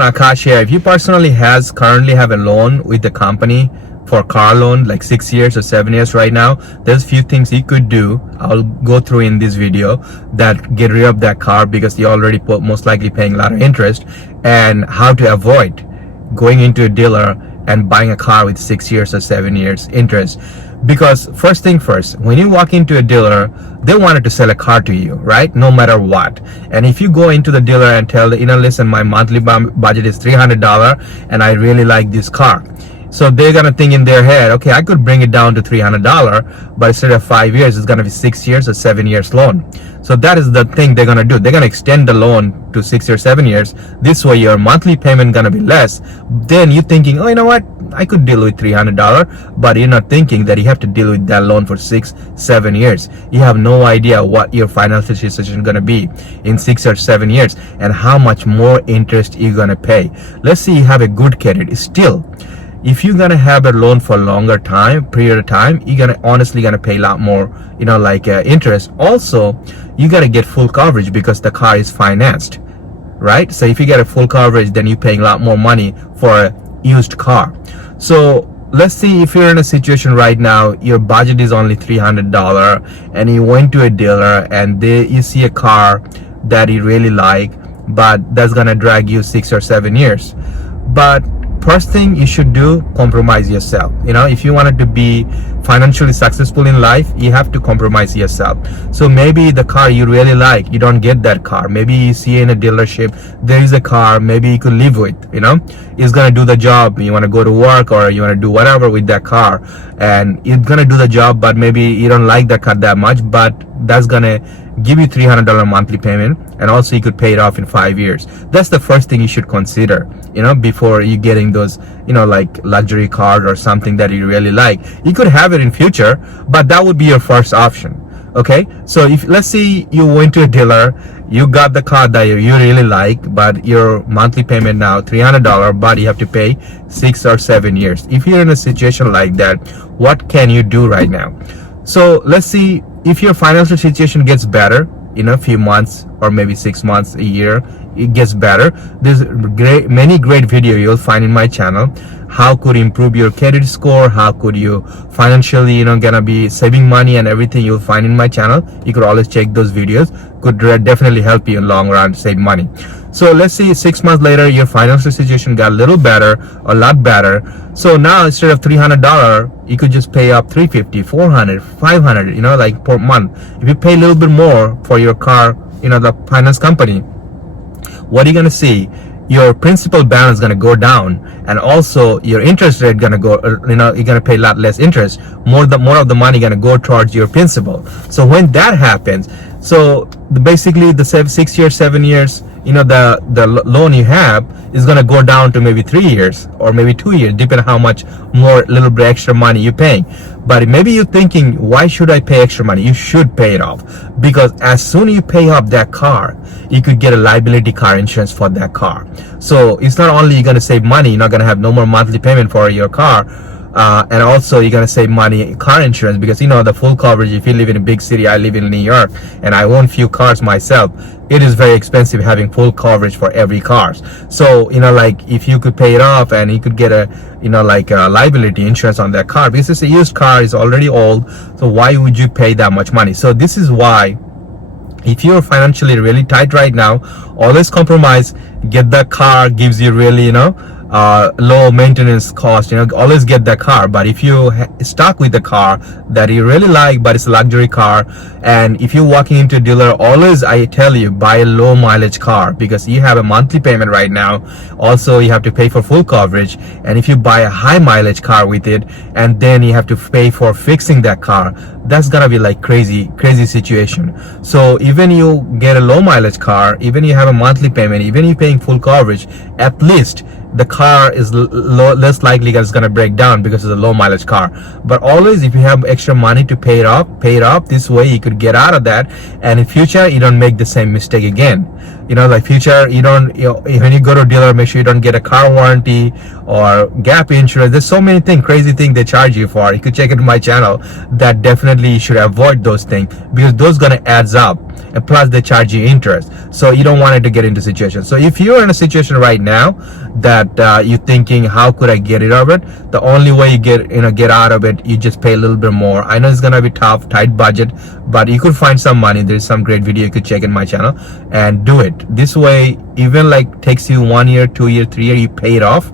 Akash here. If you personally currently have a loan with the company for car loan, like 6 years or 7 years right now, there's few things you could do. I'll go through in this video that get rid of that car because you're already most likely paying a lot of interest, and how to avoid going into a dealer and buying a car with 6 years or 7 years interest. Because first thing first, when you walk into a dealer, they wanted to sell a car to you, right? No matter what. And if you go into the dealer and tell the, listen, my monthly budget is $300 and I really like this car. So they're gonna think in their head, okay, I could bring it down to $300, but instead of 5 years, it's gonna be 6 years or 7 years loan. So that is the thing they're gonna do. They're gonna extend the loan to 6 or 7 years. This way, your monthly payment gonna be less. Then you're thinking, oh, you know what? I could deal with $300, but you're not thinking that you have to deal with that loan for 6, 7 years. You have no idea what your financial situation is gonna be in 6 or 7 years, and how much more interest you're gonna pay. Let's say you have a good credit. Still, if you're gonna have a loan for a longer period of time, you're gonna honestly pay a lot more, interest. Also, you gotta get full coverage because the car is financed, right? So if you get a full coverage, then you're paying a lot more money for a used car. So let's see, if you're in a situation right now, your budget is only $300, and you went to a dealer and you see a car that you really like, but that's gonna drag you 6 or 7 years. But first thing you should do, compromise yourself. If you wanted to be financially successful in life, you have to compromise yourself. So maybe the car you really like, you don't get that car. Maybe you see in a dealership there is a car maybe you could live with, it's gonna do the job. You want to go to work or you want to do whatever with that car, and it's gonna do the job, but maybe you don't like that car that much, but that's gonna give you $300 monthly payment, and also you could pay it off in 5 years. That's the first thing you should consider, before you getting those, like luxury car or something that you really like. You could have it in future, but that would be your first option. Okay, so if let's say you went to a dealer, you got the car that you really like, but your monthly payment now $300, but you have to pay 6 or 7 years. If you're in a situation like that, what can you do right now? So let's see, if your financial situation gets better in a few months or maybe 6 months, a year, it gets better. There's many great videos you'll find in my channel. How could improve your credit score? How could you financially, gonna be saving money and everything you'll find in my channel. You could always check those videos. Could definitely help you in long run save money. So let's say 6 months later, your financial situation got a little better, a lot better. So now instead of $300, you could just pay up $350, $400, $500, like per month. If you pay a little bit more for your car, the finance company, what are you gonna see? Your principal balance is gonna go down, and also your interest rate gonna go. You're gonna pay a lot less interest. More of the money gonna go towards your principal. So when that happens, so basically the 6 years, 7 years, the loan you have is gonna go down to maybe 3 years or maybe 2 years, depending on how much more little bit extra money you're paying. But maybe you're thinking, why should I pay extra money? You should pay it off, because as soon as you pay off that car, you could get a liability car insurance for that car. So it's not only you're gonna save money, you're not gonna have no more monthly payment for your car. And also you're gonna save money in car insurance, because the full coverage, if you live in a big city, I live in New York and I own few cars myself, it is very expensive having full coverage for every car. So like if you could pay it off and you could get a a liability insurance on that car, because it's a used car, is already old, so why would you pay that much money? So this is why, if you're financially really tight right now, always compromise. Get that car, gives you really low maintenance cost, always get that car. But if you stuck with the car that you really like, but it's a luxury car, and if you're walking into a dealer, always I tell you, buy a low mileage car, because you have a monthly payment right now. Also you have to pay for full coverage, and if you buy a high mileage car with it, and then you have to pay for fixing that car, that's gonna be like crazy situation. So even you get a low mileage car, even you have a monthly payment, even you're paying full coverage, at least the car is less likely that it's going to break down because it's a low mileage car. But always, if you have extra money to pay it off. This way you could get out of that, and in future you don't make the same mistake again. Like future, you don't, when you go to a dealer, make sure you don't get a car warranty or gap insurance. There's so many crazy things they charge you for. You could check it in my channel. That definitely you should avoid those things, because those gonna adds up. and plus they charge you interest. So you don't want it to get into situation. So if you're in a situation right now that you're thinking, how could I get rid of it? The only way you get out of it, you just pay a little bit more. I know it's gonna be tough, tight budget, but you could find some money. There's some great video you could check in my channel and do it. This way, even like takes you 1 year, 2 year, 3 year, you pay it off,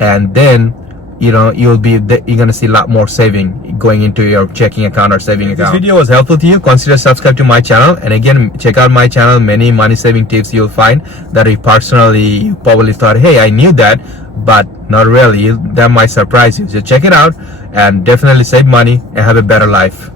and then you're gonna see a lot more saving going into your checking account or saving account. If this video was helpful to you, consider subscribe to my channel, and again, check out my channel. Many money saving tips you'll find that you probably thought, hey, I knew that, but not really. That might surprise you. So check it out and definitely save money and have a better life.